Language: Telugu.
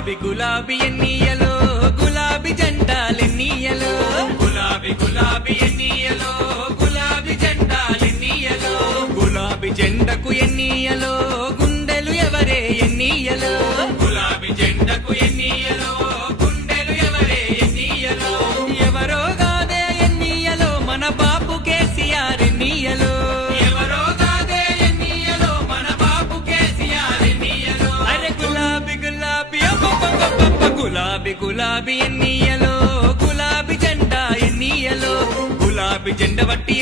గులాబీ గులాబీ ఎన్నియలో గులాబీ జెండాలెన్నియలో గులాబీ గులాబీ ఎన్నియలో గులాబీ జెండాలెన్నియలో గులాబీ జెండకు ఎన్నియలో గుండెలు ఎవరే ఎన్నియలో గులాబీ జెండకు ఎన్నియలో గుండెలు ఎవరే ఎన్నియలో ఎవరో గాదే ఎన్నియలో మన బాపు కేసీఆర్ ఎన్నియలో ఎవరో గాదే ఎన్నియలో మన బాపు కేసీఆర్ ఎన్నియలో అరే గులాబీ గులాబీ అబ్బబ్బబ్బబ్బ గులాబీ గులాబీ ఎన్నియలో గులాబీ జెండా ఎన్నియలో గులాబీ జెండ బట్టి